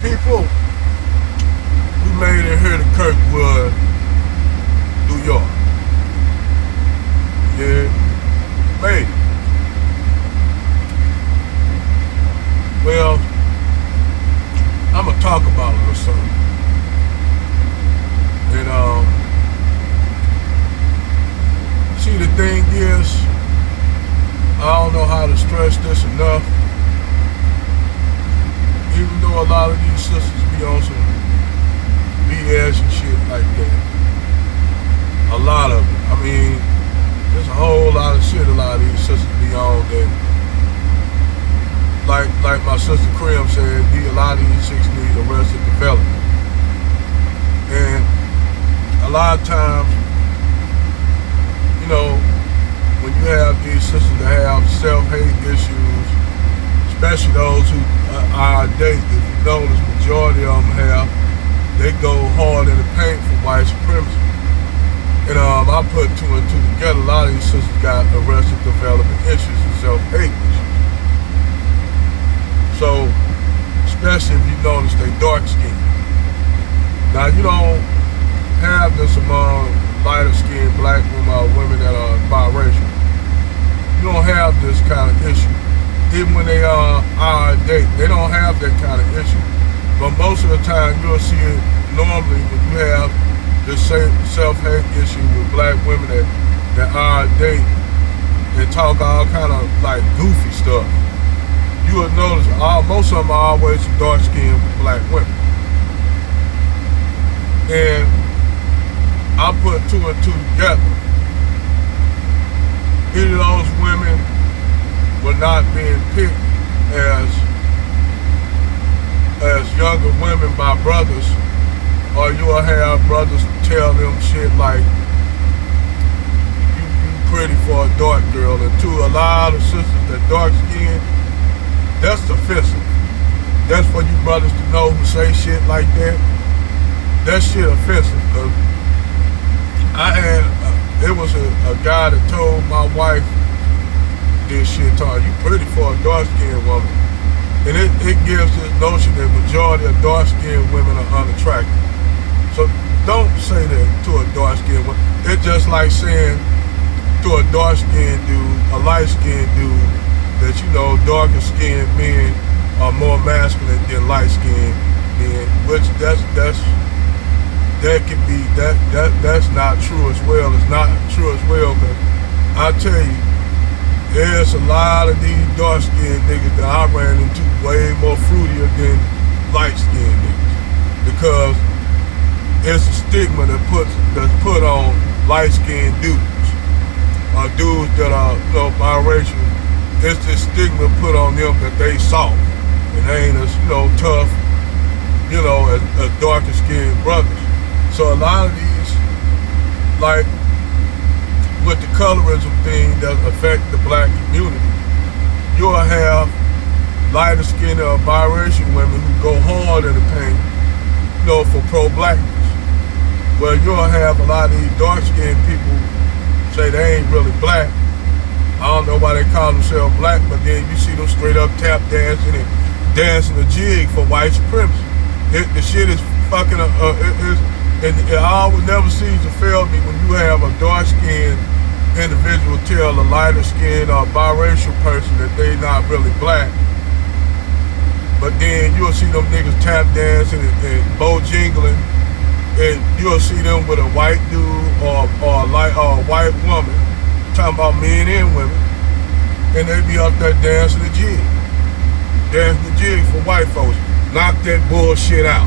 People, we made it here to Kirkwood, New York. Yeah, made it. Well, I'm gonna talk about it or something. And see, the thing is, I don't know how to stress this enough. Even though a lot of these sisters be on some BS and shit like that, a lot of it. I mean, there's a whole lot of shit a lot of these sisters be on that, like my sister Krim said, a lot of these chicks need arrested development. And a lot of times, you know, when you have these sisters that have self-hate issues, especially those who are dating, if you notice, majority of them they go hard in the paint for white supremacy. And I put two and two together. A lot of these sisters got arrested development issues and self-hate issues. So, especially if you notice they dark skinned. Now, you don't have this among lighter skinned black women or women that are biracial. You don't have this kind of issue. Even when they are dating, they don't have that kind of issue. But most of the time, you'll see it normally when you have this same self-hate issue with black women that are dating and talk all kind of like goofy stuff. You will notice most of them are always some dark-skinned black women. And I put two and two together. Either those women were not being picked as younger women by brothers, or you'll have brothers tell them shit like, you pretty for a dark girl. And to a lot of sisters that dark skinned, that's offensive. That's for you brothers to know who say shit like that. That shit offensive. Cause it was a guy that told my wife this shit, talking, you pretty for a dark-skinned woman. And it gives this notion that majority of dark-skinned women are unattractive. So don't say that to a dark-skinned woman. It's just like saying to a dark-skinned dude, a light-skinned dude, that, you know, darker-skinned men are more masculine than light-skinned men, which that's not true as well. It's not true as well, because I tell you, there's a lot of these dark-skinned niggas that I ran into way more fruitier than light-skinned niggas, because it's a stigma that's put on light-skinned dudes, or dudes that are, you know, biracial. It's this stigma put on them that they soft and they ain't as, you know, tough, you know, as darker skinned brothers. So a lot of these, like with the colorism thing that affect the black community, you'll have lighter skinned or biracial women who go hard in the paint, you know, for pro-blackness. Well, you'll have a lot of these dark skinned people say they ain't really black. I don't know why they call themselves black, but then you see them straight up tap dancing and dancing a jig for white supremacy. The shit is fucking, and I would never cease to fail me when you have a dark-skinned individual tell a lighter-skinned or biracial person that they not really black. But then you'll see them niggas tap dancing and bow jingling, and you'll see them with a white dude or a white woman, talking about men and women, and they be up there dancing the jig. Dancing the jig for white folks. Knock that bullshit out.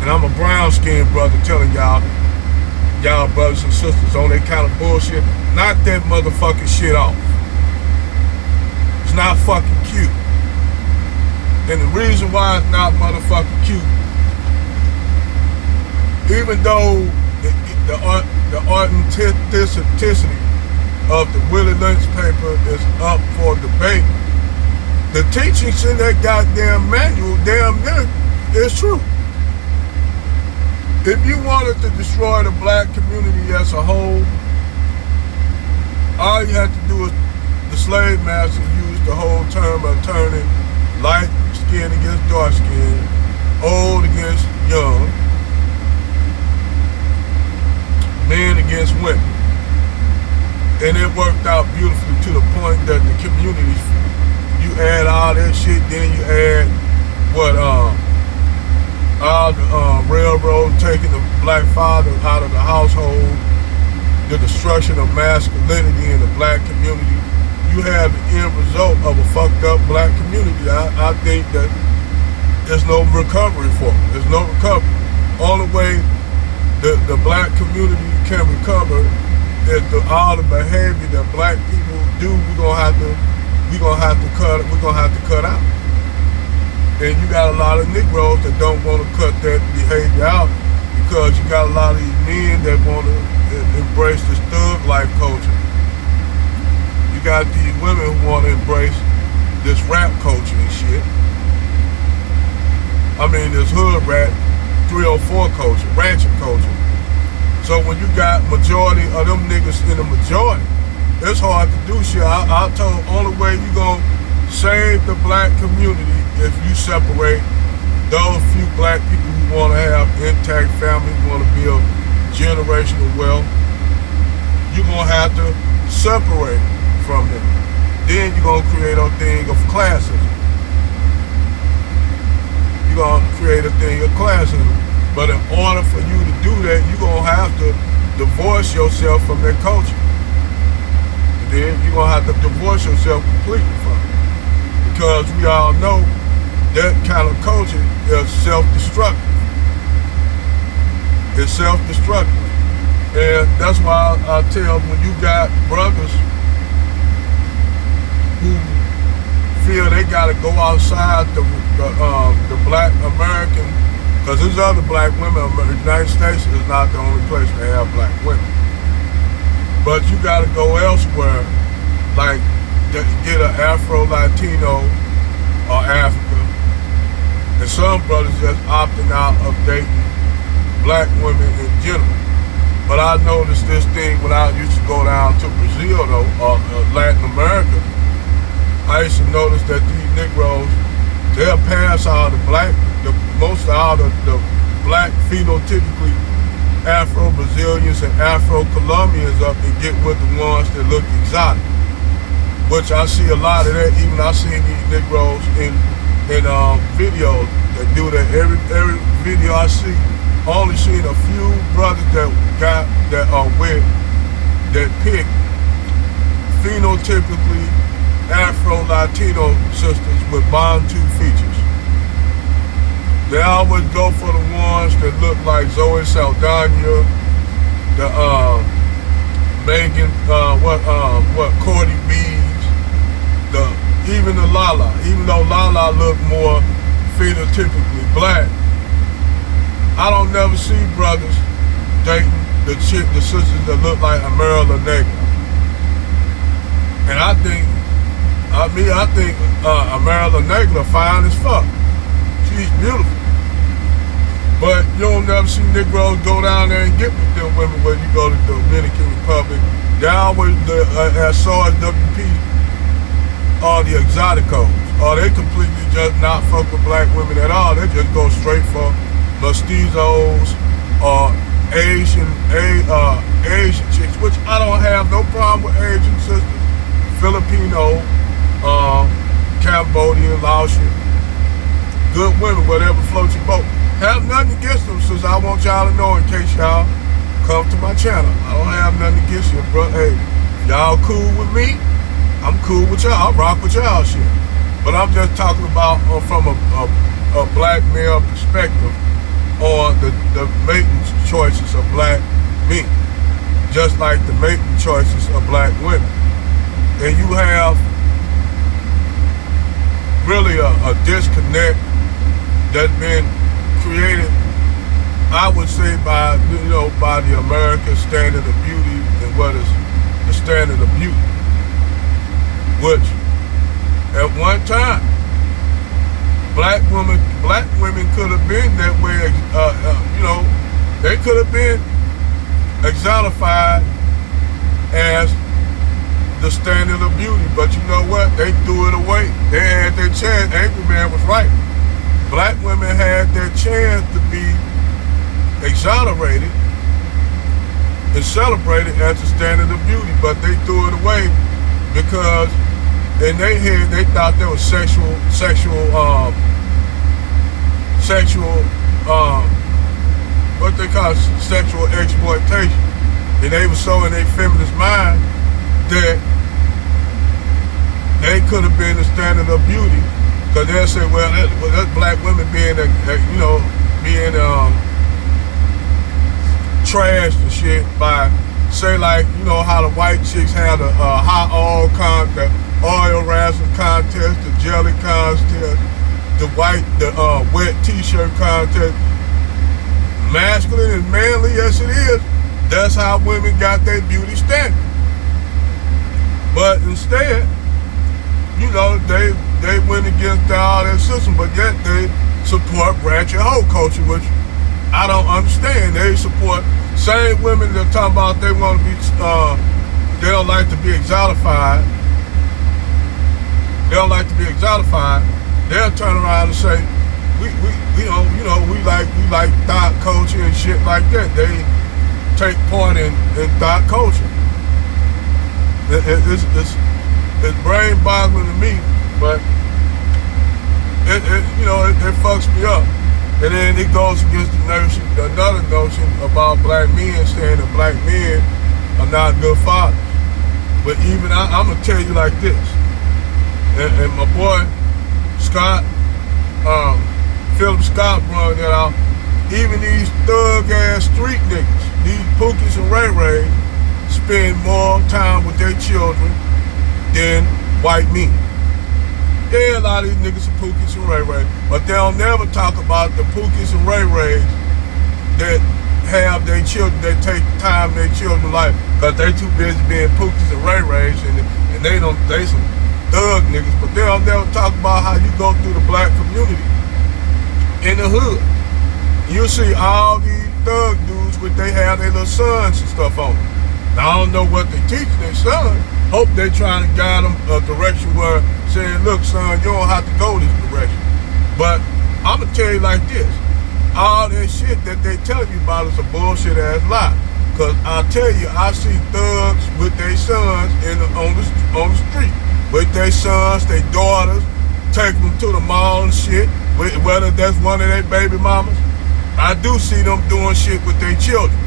And I'm a brown-skinned brother telling y'all brothers and sisters on that kind of bullshit, knock that motherfucking shit off. It's not fucking cute. And the reason why it's not motherfucking cute, even though the authenticity of the Willie Lynch paper is up for debate, the teachings in that goddamn manual, damn near, is true. If you wanted to destroy the black community as a whole, all you had to do is, the slave master used the whole term of turning light skin against dark skin, old against young, men against women. And it worked out beautifully to the point that the communities, you add all that shit, then you add all the railroad taking the black father out of the household, the destruction of masculinity in the black community. You have the end result of a fucked up black community. I think that there's no recovery for it. There's no recovery. Only way the black community can recover is all the behavior that black people do. We're gonna have to cut out. And you got a lot of Negroes that don't want to cut that behavior out because you got a lot of these men that want to embrace this thug life culture. You got these women who want to embrace this rap culture and shit. I mean, this hood rat 304 culture, ratchet culture. So when you got majority of them niggas in the majority, it's hard to do shit. I told only way you gonna save the black community if you separate those few black people who want to have intact families, want to build generational wealth. You're gonna have to separate from them. Then you're gonna create a thing of classism. You're gonna create a thing of classism. But in order for you to do that, you're gonna have to divorce yourself from that culture. And then you're gonna have to divorce yourself completely from it. Because we all know that kind of culture is self-destructive. It's self-destructive. And that's why I tell when you got brothers who feel they gotta go outside the black American, because there's other black women. The United States is not the only place to have black women. But you gotta go elsewhere, like get an Afro-Latino or Africa. And some brothers just opting out of dating black women in general. But I noticed this thing when I used to go down to Brazil though, or Latin America. I used to notice that these Negroes, they'll pass all most of all the black phenotypically Afro-Brazilians and Afro-Colombians up and get with the ones that look exotic. Which I see a lot of that. Even I seen these Negroes in videos that do that. Every video I see, only seen a few brothers that are with that pick phenotypically Afro-Latino sisters with Bantu features. They always go for the ones that look like Zoe Saldana, the Megan, Cardi B's, even the Lala. Even though Lala look more phenotypically black, I don't never see brothers dating the sisters that look like Amerila Negra. And I think Amerila Negra fine as fuck. She's beautiful. But you don't never see Negroes go down there and get with them women when you go to the Dominican Republic. They always, as far as WP, are the exoticos. Or they completely just not fuck with black women at all. They just go straight for mestizos or Asian chicks, which I don't have no problem with Asian sisters. Filipino, Cambodian, Laotian, good women, whatever floats your boat. Have nothing against them, since I want y'all to know in case y'all come to my channel. I don't have nothing against you, bro. Hey, y'all cool with me, I'm cool with y'all. I rock with y'all shit. But I'm just talking about from a black male perspective on the mating choices of black men, just like the mating choices of black women. And you have really a disconnect that's been created, I would say, by the American standard of beauty and what is the standard of beauty, which at one time black women could have been that way. They could have been exotified as the standard of beauty, but you know what? They threw it away. They had their chance. Angry Man was right. black women had their chance to be exonerated and celebrated as a standard of beauty, but they threw it away because in their head they thought there was sexual, what they call sexual exploitation, and they were so in their feminist mind that they could have been the standard of beauty, because they'll say, well, that's black women being, being trashed and shit by, say, like, you know how the white chicks have the hot oil the oil razzle contest, the jelly contest, the wet t-shirt contest. Masculine and manly, yes it is. That's how women got their beauty standard. But instead, you know, they went against all that system, but yet they support ratchet hoe culture, which I don't understand. They support same women that talk about they want to be, they don't like to be exotified. They don't like to be exotified. They'll turn around and say, we like thought culture and shit like that. They take part in thought culture. It's brain boggling to me, but it fucks me up. And then it goes against another notion about black men, saying that black men are not good fathers. But even I'm gonna tell you like this, and my boy Scott, Philip Scott brought that out. Even these thug ass street niggas, these Pookies and Ray Rays, spend more time with their children than white men. Yeah, a lot of these niggas are Pookies and Ray Rays, but they'll never talk about the Pookies and Ray Rays that have their children, that take time in their children's life, because they too busy being Pookies and Ray Rays, and they some thug niggas, but they'll never talk about how you go through the black community in the hood. You'll see all these thug dudes with they have their little sons and stuff on them. Now, I don't know what they teach their sons. Hope they trying to guide them a direction where saying, look, son, you don't have to go this direction. But I'm going to tell you like this. All that shit that they tell you about is a bullshit ass lie. Because I'll tell you, I see thugs with their sons on the street. With their sons, their daughters, taking them to the mall and shit, whether that's one of their baby mamas. I do see them doing shit with their children.